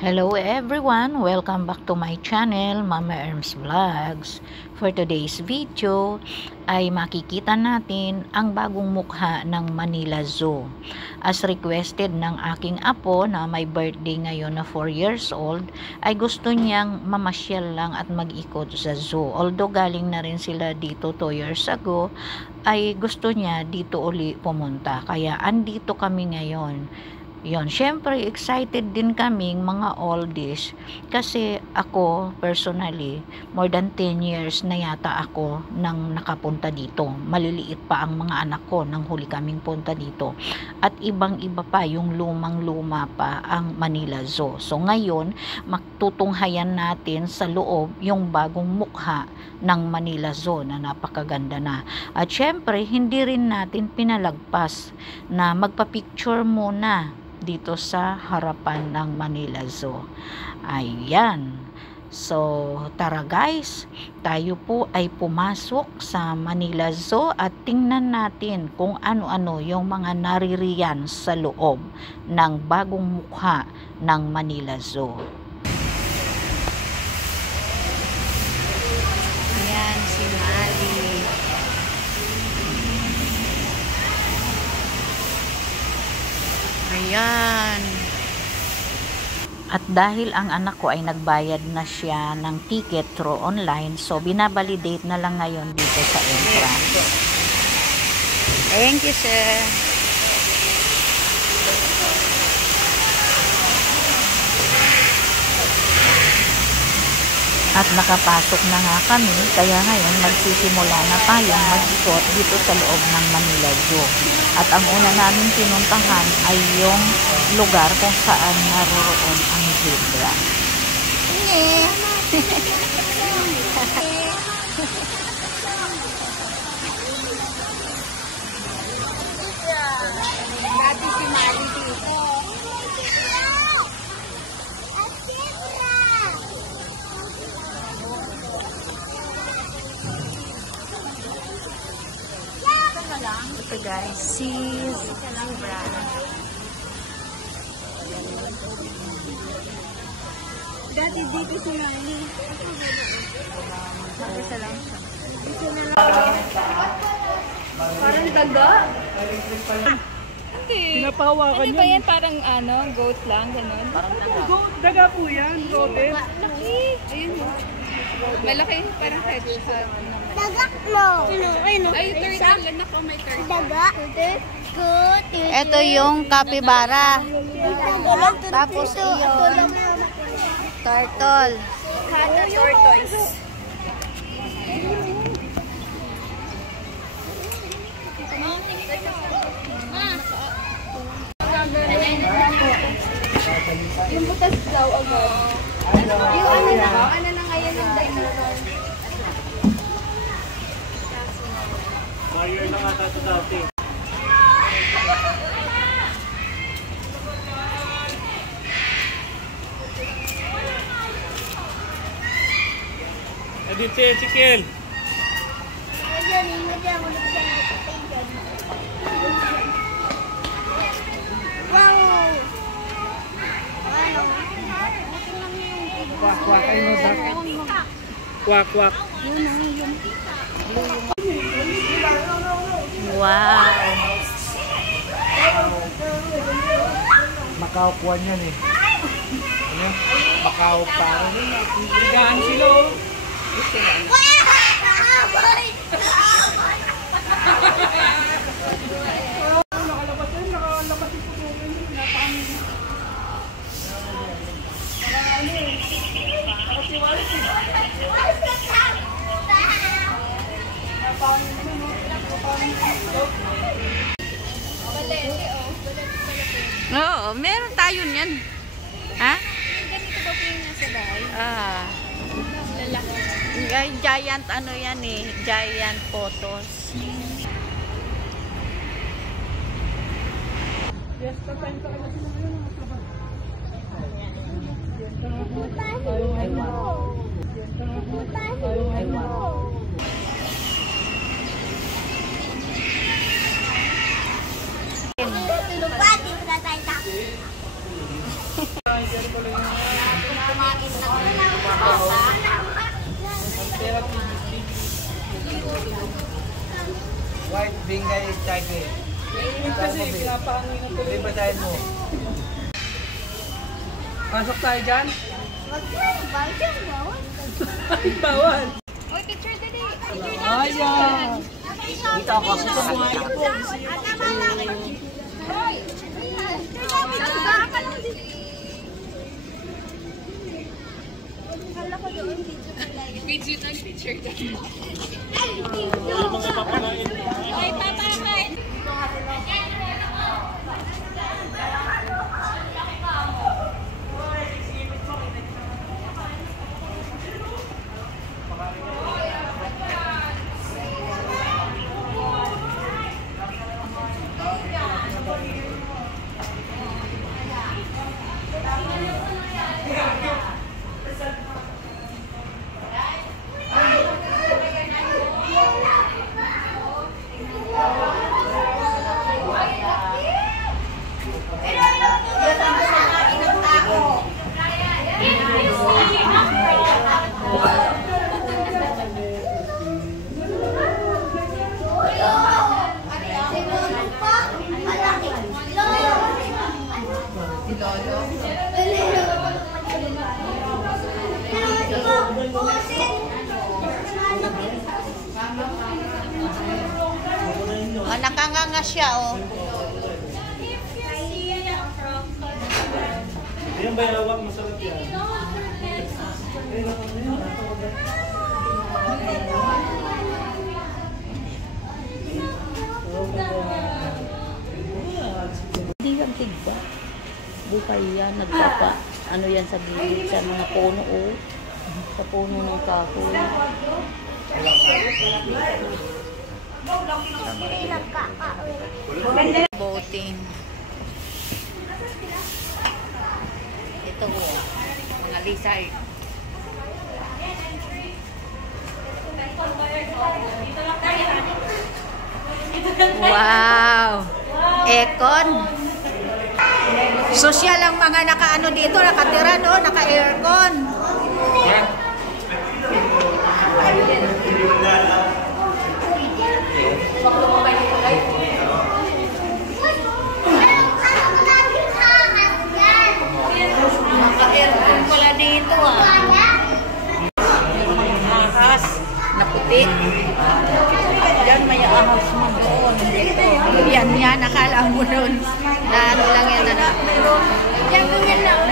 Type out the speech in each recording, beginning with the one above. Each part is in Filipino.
Hello everyone! Welcome back to my channel, Mama Erms Vlogs. For today's video ay makikita natin ang bagong mukha ng Manila Zoo. As requested ng aking apo na may birthday ngayon na 4 years old, ay gusto niyang mamasyal lang at mag-ikot sa zoo. Although galing na rin sila dito 2 years ago, ay gusto niya dito uli pumunta. Kaya andito kami ngayon. Yon, syempre excited din kaming mga oldies kasi ako personally more than 10 years na yata ako nang nakapunta dito. Maliliit pa ang mga anak ko nang huli kaming punta dito. At ibang-iba pa, yung lumang-luma pa ang Manila Zoo. So ngayon, magtutunghayan natin sa loob yung bagong mukha ng Manila Zoo na napakaganda na. At syempre, hindi rin natin pinalagpas na magpa-picture muna dito sa harapan ng Manila Zoo. Ayan. So, tara guys, tayo po ay pumasok sa Manila Zoo at tingnan natin kung ano-ano yung mga naririyan sa loob ng bagong mukha ng Manila Zoo. Ayan si Mali. Ayan. At dahil ang anak ko ay nagbayad na siya ng ticket through online, so binabalidate na lang ngayon dito sa entrance. Thank you, sir. At nakapasok na nga kami, kaya ngayon magsisimula na tayong mag-ikot dito sa loob ng Manila Zoo. At ang una namin pinuntahan ay yung lugar kung saan naroroon ang zebra. Dati si Mali dito. Ito guys, si zebra. Dati dito si Mali. Isa lang siya. Parang daga. Pinapahawakan Ano ba yan? Parang ano, goat lang, ganun. Goat, daga po yan, goat. Laki. Ayun. Malaki, parang hedgehog. Daga mo. Ay, turtle. Anak ko, may turtle. Daga. Good. Ito yung capybara. Tapos iyon, turtle. Kada tortoise. Yung butas daw agad. Yung ano na ngayon yung dinosaur. Mario na nga tayo dati. Edit si Ezekiel. Kwak, kwak, ay no, dak. Kwak, kwak. Wow. Macau kuan yan eh. Ano? Macau parang. Higaan sila oh. Oo, meron tayo niyan. Ha? Ganito ba po yung nasa bahay? Ah. Lalaki. Giant ano yan eh, giant photos. Yes, papain pa kayo sila ngayon. Lupa, di ba tayo White bingay tiger. Kasi pinapahangin na tuloy. Basahin mo. Pasok tayo dyan? Bawal. Oy, picture dali. Ayan. Dito ako sa salita. Hoy. Video na picture dali. Ay, papakain. Oh, nakanganga siya, oh. Yan ba yung hawak? Masarap yan. Hindi yan tigba. Bukay yan, nagpapa. Ano yan sa gilid, sa mga puno, oh. Sa puno ng kahoy. Boating. Ito, oh. Mga lizard. Wow! Econ. Social ang mga nakaano dito, nakatira, no? Naka-aircon. Naka-aircon pala dito, ah. Ahas na puti. Diyan may ahas mo doon. Dito. Yan, nakala mo doon. Na ano lang yan, ano. Yan, ganyan lang.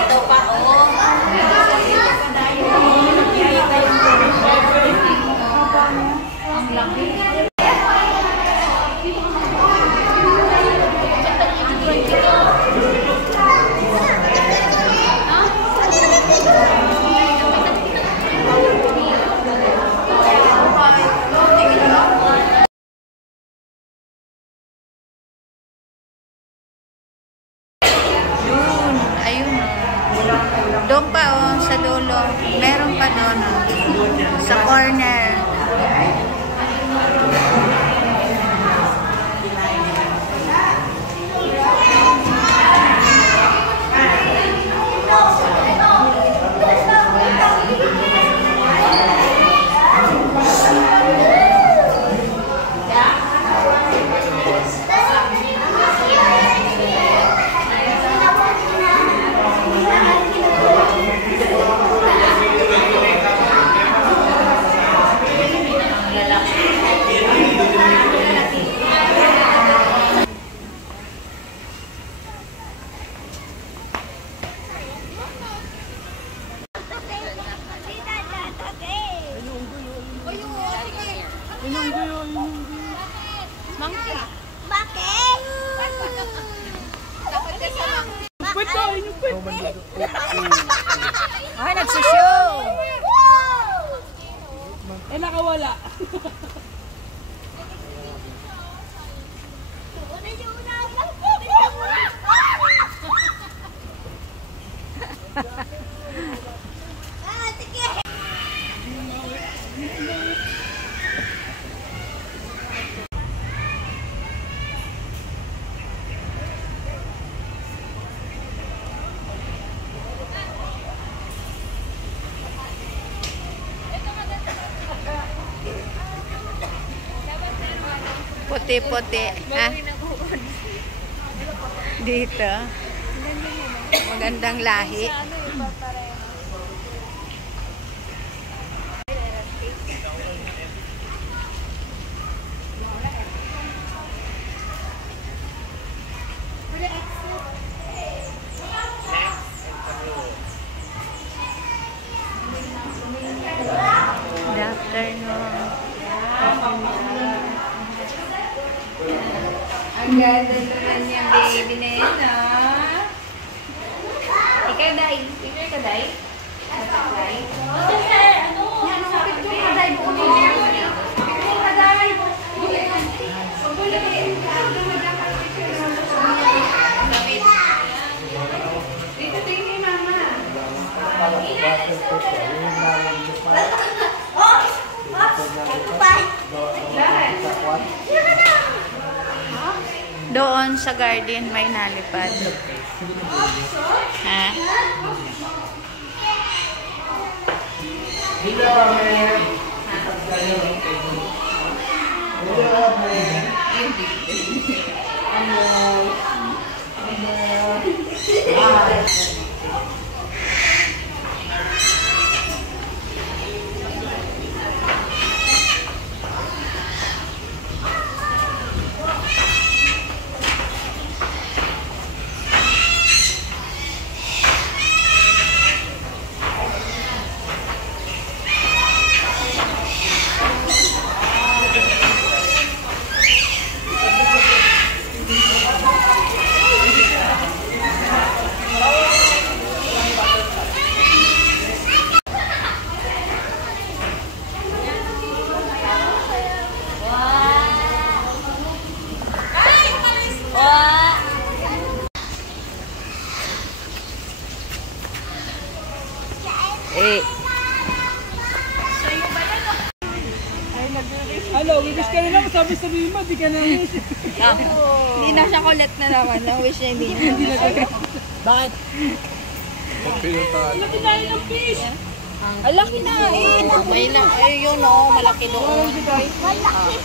Ito pa, oh. Ang laki. Doon pa, oh, sa dulo. Meron pa doon, oh, sa corner. Bakit? Ay, nagsushow! Eh, nakawala. Ano yung Puti-puti. Ah. Dito. Magandang lahi. Good afternoon. Ang ganda naman niya, baby na yun, ah. Ikaw, Day. Ikaw ka, Day? Day? Ano? Yan, ang picture ka, Day. Buo niya. Picture ka, Day. Dito, tingin, Mama. Doon sa garden may nalipad. Ha? Hello, wish ka rin naman. Sabi mo, di ka na wish. Hindi na siya kulit na naman. Ang wish niya hindi na. Bakit? Laki na ng fish. Ang laki na eh. May na, ayun o, malaki doon. Malaki.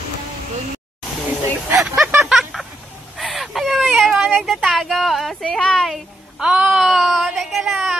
Ano ba yan? Mga nagtatago. Say hi. Oh, teka lang.